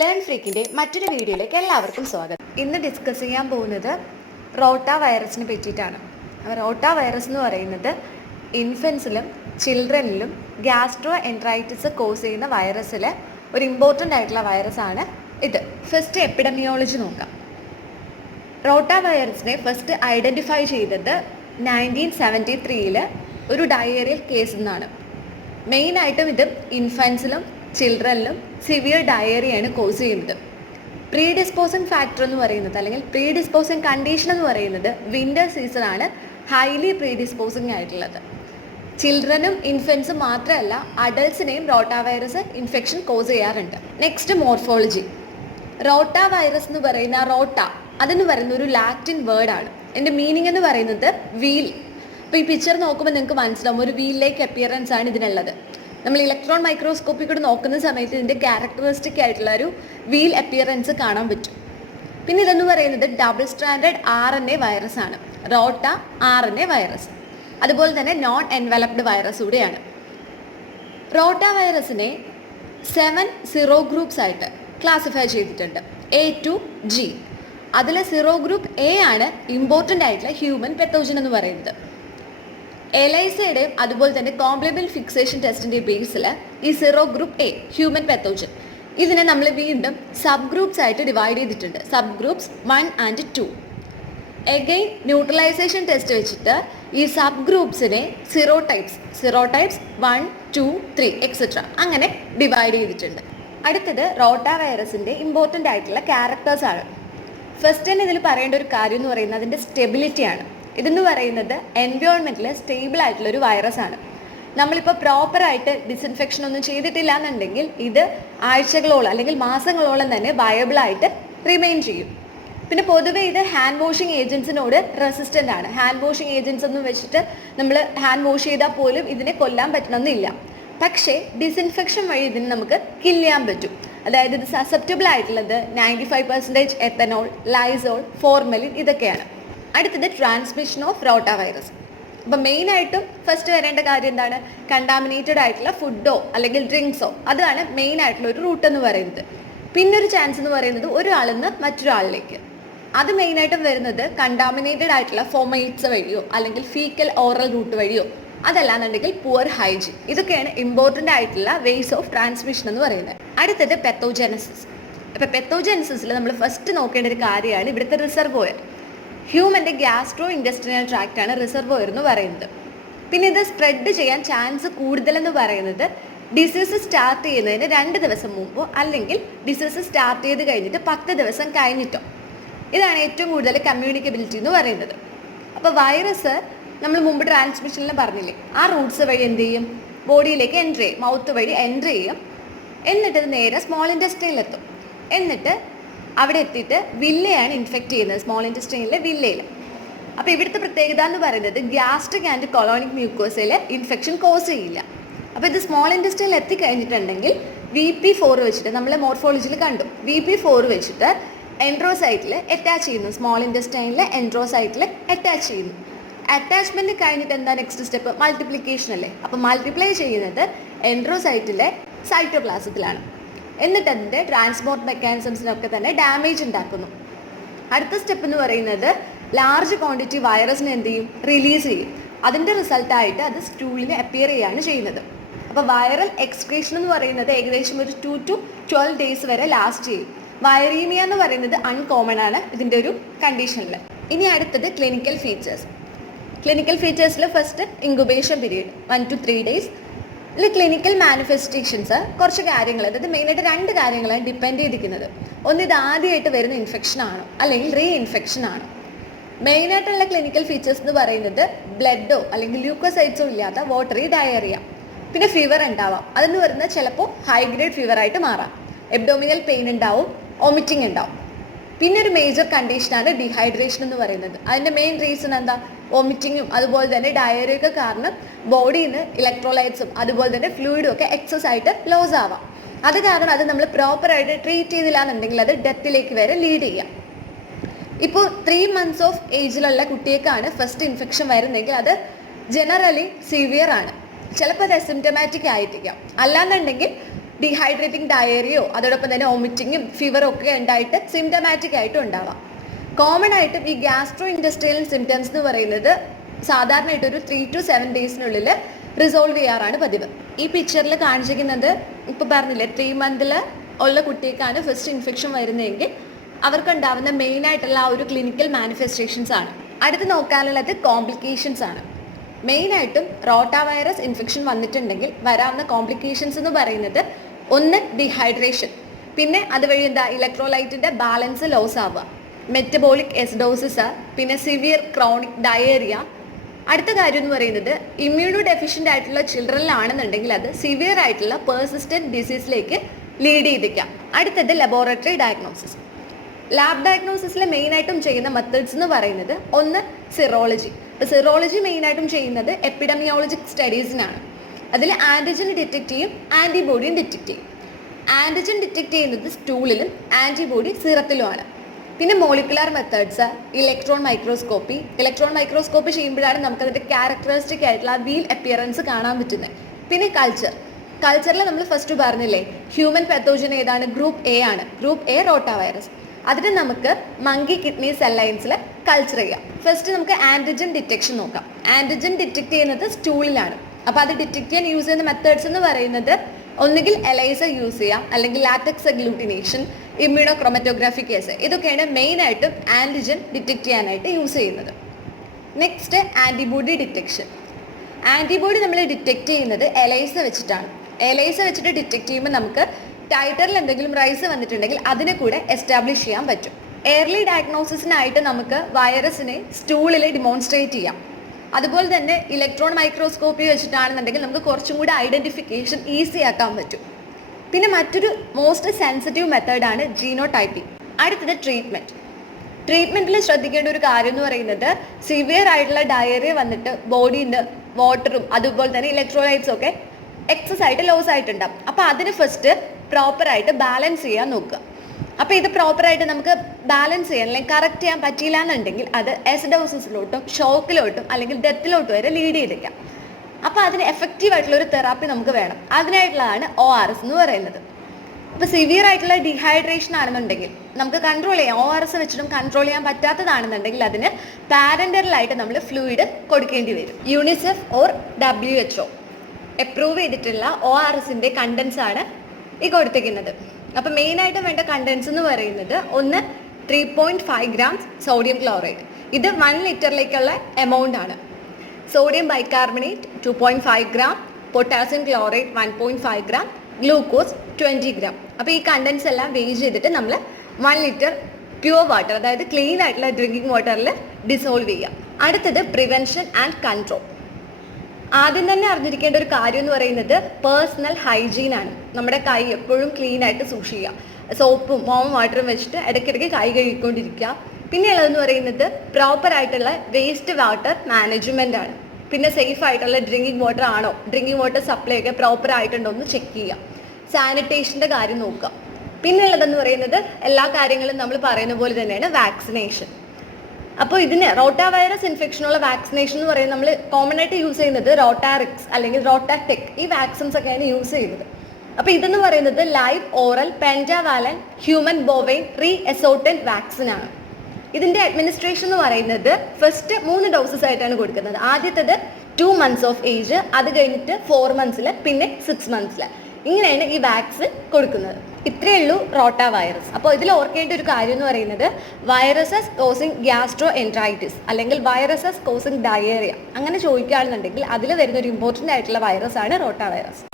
Learn ഫ്രീക്കിൻ്റെ മറ്റൊരു വീഡിയോയിലേക്ക് എല്ലാവർക്കും സ്വാഗതം. ഇന്ന് ഡിസ്കസ് ചെയ്യാൻ പോകുന്നത് റോട്ടാ വൈറസിനെ പറ്റിയിട്ടാണ്. അപ്പോൾ റോട്ടാ വൈറസ് എന്ന് പറയുന്നത് ഇൻഫൻസിലും ചിൽഡ്രനിലും ഗ്യാസ്ട്രോ എൻട്രൈറ്റിസ് കോസ് ചെയ്യുന്ന വൈറസിലെ ഒരു ഇമ്പോർട്ടൻ്റ് ആയിട്ടുള്ള വൈറസാണ് ഇത്. ഫസ്റ്റ് എപ്പിഡമിയോളജി നോക്കാം. റോട്ടാ വൈറസിനെ ഫസ്റ്റ് ഐഡൻറ്റിഫൈ ചെയ്തത് 1973 ഒരു ഡയേറിയൽ കേസിൽ നിന്നാണ്. മെയിനായിട്ടും ഇത് ഇൻഫൻസിലും ചിൽഡ്രനിലും സിവിയർ ഡയേറിയയാണ് കോസ് ചെയ്യുന്നത്. പ്രീഡിസ്പോസിങ് ഫാക്ടർ എന്ന് പറയുന്നത് അല്ലെങ്കിൽ പ്രീഡിസ്പോസിങ് കണ്ടീഷൻ എന്ന് പറയുന്നത് വിൻ്റർ സീസണാണ് ഹൈലി പ്രീഡിസ്പോസിങ് ആയിട്ടുള്ളത്. ചിൽഡ്രനും ഇൻഫൻസും മാത്രമല്ല അഡൾട്ട്സിനെയും റോട്ടാ വൈറസ് ഇൻഫെക്ഷൻ കോസ് ചെയ്യാറുണ്ട്. Next morphology. റോട്ടാ വൈറസ് എന്ന് പറയുന്ന റോട്ട അതെന്ന് പറയുന്ന ഒരു ലാറ്റിൻ വേർഡാണ്. എൻ്റെ മീനിങ് എന്ന് പറയുന്നത് വീൽ. അപ്പോൾ ഈ പിക്ചർ നോക്കുമ്പോൾ നിങ്ങൾക്ക് മനസ്സിലാവും ഒരു വീൽ ലൈക്ക് അപ്പിയറൻസ് ആണ് ഇതിനുള്ളത്. നമ്മൾ ഇലക്ട്രോൺ മൈക്രോസ്കോപ്പിൽ കൂടെ നോക്കുന്ന സമയത്ത് ഇതിൻ്റെ ക്യാരക്ടറിസ്റ്റിക് ആയിട്ടുള്ള ഒരു വീൽ അപ്പിയറൻസ് കാണാൻ പറ്റും. പിന്നെ ഇതെന്ന് പറയുന്നത് ഡബിൾ സ്ട്രാൻഡഡ് RNA വൈറസ് ആണ്. റോട്ട RNA വൈറസ്. അതുപോലെ തന്നെ നോൺ എൻവലപ്ഡ് വൈറസ് കൂടെയാണ്. റോട്ട വൈറസിനെ 7 സീറോ ഗ്രൂപ്പ്സ് ആയിട്ട് ക്ലാസിഫൈ ചെയ്തിട്ടുണ്ട്, A to G. അതിലെ സീറോ ഗ്രൂപ്പ് A ആണ് ഇമ്പോർട്ടൻ്റ് ആയിട്ടുള്ള ഹ്യൂമൻ പെത്തോജൻ എന്ന് പറയുന്നത്. എലൈസയുടെയും അതുപോലെ തന്നെ കോംപ്ലിമെന്റ് ഫിക്സേഷൻ ടെസ്റ്റിൻ്റെ ബേസിൽ ഈ സീറോ ഗ്രൂപ്പ് A ഹ്യൂമൻ പെത്തോജൻ ഇതിനെ നമ്മൾ വീണ്ടും സബ് ഗ്രൂപ്പ്സ് ആയിട്ട് ഡിവൈഡ് ചെയ്തിട്ടുണ്ട്. Sub groups 1 and 2. Again neutralisation test വെച്ചിട്ട് ഈ സബ് ഗ്രൂപ്പ്സിനെ സീറോ ടൈപ്സ് 1, 2, 3 എക്സെട്ര അങ്ങനെ ഡിവൈഡ് ചെയ്തിട്ടുണ്ട്. അടുത്തത് റോട്ടാ വൈറസിൻ്റെ ഇമ്പോർട്ടൻ്റ് ആയിട്ടുള്ള ക്യാരക്ടേഴ്സ് ആണ്. ഫസ്റ്റ് തന്നെ ഇതിൽ പറയേണ്ട ഒരു കാര്യം എന്ന് പറയുന്നത് അതിൻ്റെ സ്റ്റെബിലിറ്റിയാണ്. ഇതെന്ന് പറയുന്നത് എൻവയോൺമെൻറ്റിൽ സ്റ്റേബിൾ ആയിട്ടുള്ള ഒരു വൈറസ് ആണ്. നമ്മളിപ്പോൾ പ്രോപ്പറായിട്ട് ഡിസിൻഫെക്ഷൻ ഒന്നും ചെയ്തിട്ടില്ല എന്നുണ്ടെങ്കിൽ ഇത് ആഴ്ചകളോളം അല്ലെങ്കിൽ മാസങ്ങളോളം തന്നെ വയബിളായിട്ട് റിമെയിൻ ചെയ്യും. പിന്നെ പൊതുവെ ഇത് ഹാൻഡ് വാഷിംഗ് ഏജൻസിനോട് റെസിസ്റ്റൻ്റ് ആണ്. ഹാൻഡ് വാഷിംഗ് ഏജൻസ് ഒന്നും വെച്ചിട്ട് നമ്മൾ ഹാൻഡ് വാഷ് ചെയ്താൽ പോലും ഇതിനെ കൊല്ലാൻ പറ്റണമെന്നില്ല. പക്ഷേ ഡിസിൻഫെക്ഷൻ വഴി ഇതിന് നമുക്ക് കില്ല് ചെയ്യാൻ പറ്റും. അതായത് ഇത് സസെപ്റ്റബിൾ ആയിട്ടുള്ളത് 95% എത്തനോൾ, ലൈസോൾ, ഫോർമലിൻ ഇതൊക്കെയാണ്. അടുത്തത് ട്രാൻസ്മിഷൻ ഓഫ് റോട്ടാ വൈറസ്. അപ്പോൾ മെയിനായിട്ടും ഫസ്റ്റ് വരേണ്ട കാര്യം എന്താണ്? കണ്ടാമിനേറ്റഡ് ആയിട്ടുള്ള ഫുഡോ അല്ലെങ്കിൽ ഡ്രിങ്ക്സോ അതാണ് മെയിനായിട്ടുള്ള ഒരു റൂട്ട് എന്ന് പറയുന്നത്. പിന്നൊരു ചാൻസ് എന്ന് പറയുന്നത് ഒരാളിൽ നിന്ന് മറ്റൊരാളിലേക്ക്. അത് മെയിനായിട്ടും വരുന്നത് കണ്ടാമിനേറ്റഡ് ആയിട്ടുള്ള ഫോമൈറ്റ്സ് വഴിയോ അല്ലെങ്കിൽ ഫീക്കൽ ഓറൽ റൂട്ട് വഴിയോ അതല്ലാന്നുണ്ടെങ്കിൽ പുവർ ഹൈജീൻ. ഇതൊക്കെയാണ് ഇമ്പോർട്ടൻ്റ് ആയിട്ടുള്ള വേസ് ഓഫ് ട്രാൻസ്മിഷൻ എന്ന് പറയുന്നത്. അടുത്തത് പെത്തോജെനസിസ്. ഇപ്പോൾ പെത്തോജെനസിസിൽ നമ്മൾ ഫസ്റ്റ് നോക്കേണ്ട ഒരു കാര്യമാണ് ഇവിടുത്തെ റിസർവോയർ. ഹ്യൂമൻ്റെ ഗ്യാസ്ട്രോ ഇൻഡസ്ട്രിയൽ ട്രാക്റ്റാണ് റിസർവോയർ എന്ന് പറയുന്നത്. പിന്നെ ഇത് സ്പ്രെഡ് ചെയ്യാൻ ചാൻസ് കൂടുതലെന്ന് പറയുന്നത് ഡിസീസ് സ്റ്റാർട്ട് ചെയ്യുന്നതിന് 2 ദിവസം മുമ്പോ അല്ലെങ്കിൽ ഡിസീസ് സ്റ്റാർട്ട് ചെയ്ത് കഴിഞ്ഞിട്ട് 10 ദിവസം കഴിഞ്ഞിട്ടോ. ഇതാണ് ഏറ്റവും കൂടുതൽ കമ്മ്യൂണിക്കബിലിറ്റി എന്ന് പറയുന്നത്. അപ്പോൾ വൈറസ് നമ്മൾ മുമ്പ് ട്രാൻസ്മിഷനിൽ പറഞ്ഞില്ലേ, ആ റൂട്ട്സ് വഴി എന്ത് ചെയ്യും? ബോഡിയിലേക്ക് എൻ്റർ ചെയ്യും, മൗത്ത് വഴി എൻ്റർ ചെയ്യും. എന്നിട്ട് ഇത് നേരെ സ്മോൾ ഇൻറ്റസ്റ്റൈനിലെത്തും. എന്നിട്ട് അവിടെ എത്തിയിട്ട് വില്ലയാണ് ഇൻഫെക്റ്റ് ചെയ്യുന്നത്, സ്മോൾ ഇൻറ്റസ്റ്റൈനിലെ വില്ലയിൽ. അപ്പോൾ ഇവിടുത്തെ പ്രത്യേകത എന്ന് പറയുന്നത് ഗ്യാസ്ട്രിക് ആൻഡ് കൊളോണിക് മ്യൂക്കോസയിൽ ഇൻഫെക്ഷൻ കോസ് ചെയ്യില്ല. അപ്പോൾ ഇത് സ്മോൾ ഇൻറ്റസ്റ്റൈനിൽ എത്തിക്കഴിഞ്ഞിട്ടുണ്ടെങ്കിൽ VP4 വെച്ചിട്ട് നമ്മൾ മോർഫോളജിയിൽ കണ്ടു, VP4 വെച്ചിട്ട് എൻട്രോസൈറ്റിൽ അറ്റാച്ച് ചെയ്യുന്നു. സ്മോൾ ഇൻറ്റസ്റ്റൈനിൽ എൻട്രോസൈറ്റിൽ അറ്റാച്ച് ചെയ്യുന്നു. അറ്റാച്ച്മെൻറ്റ് കഴിഞ്ഞിട്ട് എന്താ നെക്സ്റ്റ് സ്റ്റെപ്പ്? മൾട്ടിപ്ലിക്കേഷൻ അല്ലേ. അപ്പോൾ മൾട്ടിപ്ലൈ ചെയ്യുന്നത് എൻട്രോസൈറ്റിലെ സൈറ്റോപ്ലാസത്തിലാണ്. എന്നിട്ട് അതിൻ്റെ ട്രാൻസ്പോർട്ട് മെക്കാനിസംസിനൊക്കെ തന്നെ ഡാമേജ് ഉണ്ടാക്കുന്നു. അടുത്ത സ്റ്റെപ്പ് എന്ന് പറയുന്നത് ലാർജ് ക്വാണ്ടിറ്റി വൈറസിനെ എന്ത് ചെയ്യും? റിലീസ് ചെയ്യും. അതിൻ്റെ റിസൾട്ടായിട്ട് അത് സ്റ്റൂളിന് അപ്പിയർ ചെയ്യുകയാണ് ചെയ്യുന്നത്. അപ്പോൾ വൈറൽ എക്സ്ക്രീഷൻ എന്ന് പറയുന്നത് ഏകദേശം ഒരു 2 to 12 days വരെ ലാസ്റ്റ് ചെയ്യും. വൈറീമിയ എന്ന് പറയുന്നത് അൺകോമൺ ആണ് ഇതിൻ്റെ ഒരു കണ്ടീഷനിൽ. ഇനി അടുത്തത് ക്ലിനിക്കൽ ഫീച്ചേഴ്സ്. ക്ലിനിക്കൽ ഫീച്ചേഴ്സിൽ first incubation period 1 to 3 days. ഇതിൽ ക്ലിനിക്കൽ മാനിഫെസ്റ്റേഷൻസ് കുറച്ച് കാര്യങ്ങൾ, അതായത് മെയിനായിട്ട് 2 കാര്യങ്ങളാണ് ഡിപ്പെൻഡ് ചെയ്തിരിക്കുന്നത്. ഒന്ന്, ഇത് ആദ്യമായിട്ട് വരുന്ന ഇൻഫെക്ഷൻ ആണോ അല്ലെങ്കിൽ റീ ഇൻഫെക്ഷൻ ആണോ. മെയിനായിട്ടുള്ള ക്ലിനിക്കൽ ഫീച്ചേഴ്സ് എന്ന് പറയുന്നത് ബ്ലഡോ അല്ലെങ്കിൽ ല്യൂക്കോസൈറ്റ്സോ ഇല്ലാത്ത വാട്ടറി ഡയറിയ. പിന്നെ ഫീവർ ഉണ്ടാവാം. അതെന്ന് പറയുന്നത് ചിലപ്പോൾ ഹൈ ഗ്രേഡ് ഫീവറായിട്ട് മാറാം. എബ്ഡോമിനൽ പെയിൻ ഉണ്ടാവും, വോമിറ്റിംഗ് ഉണ്ടാവും. പിന്നെ ഒരു മേജർ കണ്ടീഷനാണ് ഡീഹൈഡ്രേഷൻ എന്ന് പറയുന്നത്. അതിൻ്റെ മെയിൻ റീസൺ എന്താ? വോമിറ്റിങ്ങും അതുപോലെ തന്നെ ഡയറിയൊക്കെ കാരണം ബോഡിയിൽ നിന്ന് ഇലക്ട്രോലൈറ്റ്സും അതുപോലെ തന്നെ ഫ്ലൂയിഡും ഒക്കെ എക്സസ് ആയിട്ട് ലോസ് ആവാം. അത് കാരണം അത് നമ്മൾ പ്രോപ്പറായിട്ട് ട്രീറ്റ് ചെയ്തില്ല എന്നുണ്ടെങ്കിൽ അത് ഡെത്തിലേക്ക് വരെ ലീഡ് ചെയ്യാം. ഇപ്പോൾ 3 months ഓഫ് ഏജിലുള്ള കുട്ടിയേക്കാണ് ഫസ്റ്റ് ഇൻഫെക്ഷൻ വരുന്നതെങ്കിൽ അത് ജനറലി സിവിയർ ആണ്. ചിലപ്പോൾ അത് അസിംറ്റമാറ്റിക് ആയിട്ടിരിക്കാം. അല്ലാന്നുണ്ടെങ്കിൽ ഡീഹൈഡ്രേറ്റിംഗ് ഡയറിയോ അതോടൊപ്പം തന്നെ വോമിറ്റിങ്ങും ഫീവറും ഒക്കെ ഉണ്ടായിട്ട് സിംറ്റമാറ്റിക് ആയിട്ടും ഉണ്ടാവാം. കോമൺ ആയിട്ടും ഈ ഗ്യാസ്ട്രോ ഇൻഡസ്ട്രിയൽ സിംറ്റംസ് എന്ന് പറയുന്നത് സാധാരണയായിട്ട് ഒരു 3 to 7 ഡേയ്സിനുള്ളിൽ റിസോൾവ് ചെയ്യാറാണ് പതിവ്. ഈ പിക്ചറിൽ കാണിച്ചിരിക്കുന്നത് ഇപ്പോൾ പറഞ്ഞില്ലേ 3 months ഉള്ള കുട്ടിക്കാണ് ഫസ്റ്റ് ഇൻഫെക്ഷൻ വരുന്നതെങ്കിൽ അവർക്കുണ്ടാവുന്ന മെയിനായിട്ടുള്ള ആ ഒരു ക്ലിനിക്കൽ മാനിഫെസ്റ്റേഷൻസ് ആണ്. അടുത്ത് നോക്കാനുള്ളത് കോംപ്ലിക്കേഷൻസ് ആണ്. മെയിനായിട്ടും റോട്ടാ വൈറസ് ഇൻഫെക്ഷൻ വന്നിട്ടുണ്ടെങ്കിൽ വരാവുന്ന കോംപ്ലിക്കേഷൻസ് എന്ന് പറയുന്നത് ഒന്ന് ഡീഹൈഡ്രേഷൻ, പിന്നെ അതുവഴി ഇലക്ട്രോലൈറ്റിൻ്റെ ബാലൻസ് ലോസ് ആവുക, മെറ്റബോളിക് എസിഡോസിസ്, പിന്നെ സിവിയർ ക്രോണിക് ഡയേറിയ. അടുത്ത കാര്യം എന്ന് പറയുന്നത് ഇമ്മ്യൂണോ ഡെഫിഷ്യൻ്റ് ആയിട്ടുള്ള ചിൽഡ്രനിലാണെന്നുണ്ടെങ്കിൽ അത് സിവിയർ ആയിട്ടുള്ള പെർസിസ്റ്റൻറ്റ് ഡിസീസിലേക്ക് ലീഡ് ചെയ്തേക്കാം. അടുത്തത് ലബോറട്ടറി ഡയഗ്നോസിസ്. ലാബ് ഡയഗ്നോസിസിൽ മെയിനായിട്ടും ചെയ്യുന്ന മെത്തേഡ്സ് എന്ന് പറയുന്നത് ഒന്ന് സിറോളജി. ഇപ്പോൾ സിറോളജി മെയിനായിട്ടും ചെയ്യുന്നത് എപ്പിഡമിയോളജിക് സ്റ്റഡീസിനാണ്. അതിൽ ആൻറ്റിജൻ ഡിറ്റക്ട് ചെയ്യും, ആൻറ്റിബോഡിയും ഡിറ്റക്ട് ചെയ്യും. ആൻറ്റിജൻ ഡിറ്റക്ട് ചെയ്യുന്നത് സ്റ്റൂളിലും ആൻറ്റിബോഡി സിറത്തിലുമാണ്. പിന്നെ മോളിക്കുലാർ മെത്തേഡ്സ് ഇലക്ട്രോൺ മൈക്രോസ്കോപ്പി ചെയ്യുമ്പോഴാണ് നമുക്കതിൻ്റെ ക്യാരക്ടറിസ്റ്റിക് ആയിട്ടുള്ള ആ വീൽ അപ്പിയറൻസ് കാണാൻ പറ്റുന്നത്. പിന്നെ കൾച്ചറിൽ നമ്മൾ ഫസ്റ്റ് പറഞ്ഞില്ലേ ഹ്യൂമൻ പാത്തോജൻ ഏതാണ്? ഗ്രൂപ്പ് എ ആണ്. Group A rota virus. അതിന് നമുക്ക് മങ്കി കിഡ്നി സെൽ ലൈൻസിൽ കൾച്ചർ ചെയ്യാം. ഫസ്റ്റ് നമുക്ക് ആൻറ്റിജൻ ഡിറ്റക്ഷൻ നോക്കാം. ആൻറ്റിജൻ ഡിറ്റക്ട് ചെയ്യുന്നത് സ്റ്റൂളിലാണ്. അപ്പോൾ അത് ഡിറ്റക്ട് ചെയ്യാൻ യൂസ് ചെയ്യുന്ന മെത്തേഡ്സ് എന്ന് പറയുന്നത് ഒന്നുകിൽ എലൈസർ യൂസ് ചെയ്യാം, അല്ലെങ്കിൽ latex agglutination, immuno chromatography case. ഇതൊക്കെയാണ് മെയിനായിട്ടും ആൻറ്റിജൻ ഡിറ്റക്ട് ചെയ്യാനായിട്ട് യൂസ് ചെയ്യുന്നത്. Next antibody detection. ആൻറ്റിബോഡി നമ്മൾ ഡിറ്റക്ട് ചെയ്യുന്നത് എലൈസർ വെച്ചിട്ടാണ്. എലൈസർ വെച്ചിട്ട് ഡിറ്റക്ട് ചെയ്യുമ്പോൾ നമുക്ക് ടൈറ്ററിൽ എന്തെങ്കിലും റൈസ് വന്നിട്ടുണ്ടെങ്കിൽ അതിനെ കൂടെ എസ്റ്റാബ്ലിഷ് ചെയ്യാൻ പറ്റും. എയർലി ഡയഗ്നോസിസിനായിട്ട് നമുക്ക് വൈറസിനെ സ്റ്റൂളിൽ ഡിമോൺസ്ട്രേറ്റ് ചെയ്യാം. അതുപോലെ തന്നെ ഇലക്ട്രോൺ മൈക്രോസ്കോപ്പി വെച്ചിട്ടാണെന്നുണ്ടെങ്കിൽ നമുക്ക് കുറച്ചും കൂടി ഐഡൻറ്റിഫിക്കേഷൻ ഈസി ആക്കാൻ പറ്റും. പിന്നെ മറ്റൊരു മോസ്റ്റ് സെൻസിറ്റീവ് മെത്തേഡാണ് ജീനോടൈപ്പിംഗ്. അടുത്തത് ട്രീറ്റ്മെൻറ്റിൽ ശ്രദ്ധിക്കേണ്ട ഒരു കാര്യം എന്ന് പറയുന്നത് സിവിയർ ആയിട്ടുള്ള ഡയറിയ വന്നിട്ട് ബോഡിയിൽ നിന്ന് വാട്ടറും അതുപോലെ തന്നെ ഇലക്ട്രോലൈറ്റ്സും ഒക്കെ എക്സസ് ആയിട്ട് ലോസ് ആയിട്ടുണ്ടാകും. അപ്പോൾ അതിന് ഫസ്റ്റ് പ്രോപ്പറായിട്ട് ബാലൻസ് ചെയ്യാൻ നോക്കുക. അപ്പോൾ ഇത് പ്രോപ്പറായിട്ട് നമുക്ക് ബാലൻസ് ചെയ്യാൻ അല്ലെങ്കിൽ കറക്റ്റ് ചെയ്യാൻ പറ്റിയില്ല എന്നുണ്ടെങ്കിൽ അത് എസിഡോസിസിലോട്ടും ഷോക്കിലോട്ടും അല്ലെങ്കിൽ ഡെത്തിലോട്ടും വരെ ലീഡ് ചെയ്തേക്കാം. അപ്പോൾ അതിന് എഫക്റ്റീവ് ആയിട്ടുള്ള ഒരു തെറാപ്പി നമുക്ക് വേണം. അതിനായിട്ടുള്ളതാണ് O.R.S എന്ന് പറയുന്നത്. ഇപ്പോൾ സിവിയർ ആയിട്ടുള്ള ഡീഹൈഡ്രേഷൻ ആണെന്നുണ്ടെങ്കിൽ നമുക്ക് കൺട്രോൾ ചെയ്യാം. O.R.S വെച്ചിട്ടും കൺട്രോൾ ചെയ്യാൻ പറ്റാത്തതാണെന്നുണ്ടെങ്കിൽ അതിന് പാരൻ്ററലായിട്ട് നമ്മൾ ഫ്ലൂയിഡ് കൊടുക്കേണ്ടി വരും. UNICEF or WHO അപ്രൂവ് ചെയ്തിട്ടുള്ള O.R.S കണ്ടൻസ് ആണ് ഈ കൊടുത്തിരിക്കുന്നത്. അപ്പോൾ മെയിനായിട്ട് വേണ്ട കണ്ടൻസ് എന്ന് പറയുന്നത് ഒന്ന് 3.5 grams സോഡിയം ക്ലോറൈഡ്. ഇത് 1 ലിറ്ററിലേക്കുള്ള എമൗണ്ട് ആണ്. Sodium bicarbonate 2.5 gram, potassium chloride 1.5 gram, glucose 20 gram. അപ്പോൾ ഈ കണ്ടൻസ് എല്ലാം വെയ്റ്റ് ചെയ്തിട്ട് നമ്മൾ 1 ലിറ്റർ പ്യുവർ വാട്ടർ, അതായത് ക്ലീൻ ആയിട്ടുള്ള ഡ്രിങ്കിങ് വാട്ടറിൽ ഡിസോൾവ് ചെയ്യാം. അടുത്തത് പ്രിവെൻഷൻ ആൻഡ് കൺട്രോൾ. ആദ്യം തന്നെ അറിഞ്ഞിരിക്കേണ്ട ഒരു കാര്യം എന്ന് പറയുന്നത് പേഴ്സണൽ ഹൈജീൻ ആണ്. നമ്മുടെ കൈ എപ്പോഴും ക്ലീൻ ആയിട്ട് സൂക്ഷിക്കുക. സോപ്പും വാം വാട്ടറും വെച്ചിട്ട് ഇടയ്ക്കിടയ്ക്ക് കൈ കഴുകിക്കൊണ്ടിരിക്കുക. പിന്നെ ഉള്ളതെന്ന് പറയുന്നത് പ്രോപ്പർ ആയിട്ടുള്ള വേസ്റ്റ് വാട്ടർ മാനേജ്മെൻ്റ് ആണ്. പിന്നെ സേഫ് ആയിട്ടുള്ള ഡ്രിങ്കിങ് വാട്ടർ ആണോ, ഡ്രിങ്കിങ് വാട്ടർ സപ്ലൈ ഒക്കെ പ്രോപ്പർ ആയിട്ടുണ്ടോ എന്ന് ചെക്ക് ചെയ്യുക. സാനിറ്റേഷൻ്റെ കാര്യം നോക്കുക. പിന്നെ ഉള്ളതെന്ന് പറയുന്നത് എല്ലാ കാര്യങ്ങളും നമ്മൾ പറയുന്ന പോലെ തന്നെയാണ് വാക്സിനേഷൻ. അപ്പോൾ ഇതിന് റോട്ടാ വൈറസ് ഇൻഫെക്ഷനുള്ള വാക്സിനേഷൻ എന്ന് പറയുന്നത് നമ്മൾ കോമൺ ആയിട്ട് യൂസ് ചെയ്യുന്നത് റോട്ടാറിക്സ് അല്ലെങ്കിൽ റോട്ടാടെക്, ഈ വാക്സിൻസ് ഒക്കെയാണ് യൂസ് ചെയ്യുന്നത്. അപ്പോൾ ഇതെന്ന് പറയുന്നത് live oral പെൻറ്റാവാലൻ human bovine റീഎസോട്ടന്റ് vaccine ആണ്. ഇതിൻ്റെ അഡ്മിനിസ്ട്രേഷൻ എന്ന് പറയുന്നത് ഫസ്റ്റ് 3 ഡോസസ് ആയിട്ടാണ് കൊടുക്കുന്നത്. ആദ്യത്തേത് 2 months ഓഫ് ഏജ്, അത് കഴിഞ്ഞിട്ട് 4 months, പിന്നെ 6 months. ഇങ്ങനെയാണ് ഈ വാക്സിൻ കൊടുക്കുന്നത്. ഇത്രയേ ഉള്ളൂ റോട്ടാ വൈറസ്. അപ്പോൾ ഇതിൽ ഓർക്കേണ്ട ഒരു കാര്യം എന്ന് പറയുന്നത് വൈറസസ് കോസിങ് ഗ്യാസ്ട്രോ എൻട്രൈറ്റിസ് അല്ലെങ്കിൽ വൈറസസ് കോസിങ് ഡയേറിയ അങ്ങനെ ചോദിക്കുകയാണെന്നുണ്ടെങ്കിൽ അതിൽ വരുന്ന ഒരു ഇമ്പോർട്ടൻ്റ് ആയിട്ടുള്ള വൈറസ് ആണ് റോട്ടാ വൈറസ്.